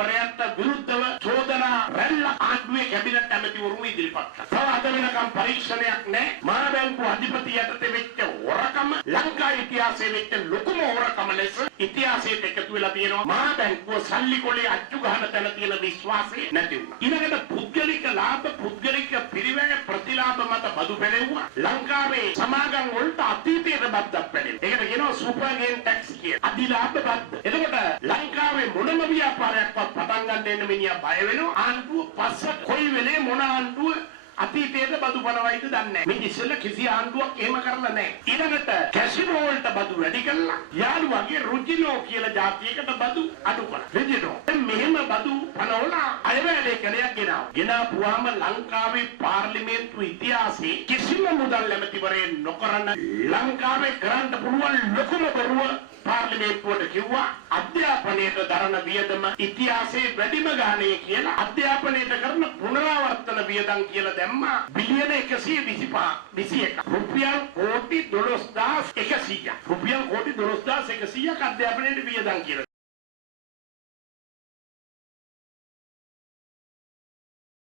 ඇමතිවරයාට විරුද්ධව චෝදනා රැල්ල ආණ්ඩුවේ කැබිනට් ඇමතිවරුන් ඉදිරිපත් කළා. තව අද වෙනකම් පරීක්ෂණයක් නැහැ. මහා බැංකුව අධිපති යටතේ වෙච්ච හොරකම ලංකා ඉතිහාසයේ වෙච්ච ලොකුම හොරකම ලෙස ඉතිහාසයට එකතු වෙලා තියෙනවා. මහා බැංකුව සල්ලි කොලේ අච්චු ගහන තැන තියෙන විශ්වාසය නැති වුණා. ඊළඟට පුද්ගලික ලාභ පුද්ගලික පිරිවැය ප්‍රතිලාභ මත බදු පෙළෙව්වා. ලංකාවේ සමාගම් වලට අතීතයේ බද්දක් පැනෙනවා. ඒකට කියනවා සුපර් ගේන් ටැක්ස් කියලා. අධිලාභ බද්ද. එතකොට ලංකාවේ මොනම ව්‍යාපාරයක්වත් පටන් ගන්න දෙන්න මිනිහා බය වෙනවා. ආණ්ඩුව පස්සට කොයි වෙලේ මොන ආණ්ඩුව අතීතයේ බදු පනවයිද දන්නේ නැහැ. මේ ඉස්සෙල්ල කිසි ආණ්ඩුවක් එහෙම කරලා නැහැ. ඊළඟට කැසිනෝ වලට බදු වැඩි කළා. යාළුවගේ රුජිනෝ කියලා જાතියකට බදු අඩු කළා. රුජිනෝ මෙහෙම බදු පනවලා අයවැලේ කලයක් ගෙනාවා. ගෙනාපුවාම ලංකාවේ පාර්ලිමේන්තු ඉතිහාසයේ කිසිම මුදල් ඇමතිවරයෙක් නොකරන ලංකාවේ කරන්න පුළුවන් ලොකුම බරුව පාර්ලිමේන්තුවට කිව්වා අධ්‍යාපනයට දරන වියදම ඉතිහාසයේ වැඩිම ගාණේ කියලා අධ්‍යාපනයට කරන පුනරාවර්තන වියදම් කියලා දැම්මා බිලියන 121 රුපියල් කෝටි 12100 රුපියල් කෝටි 12100ක් අධ්‍යාපනයට වියදම් කියලා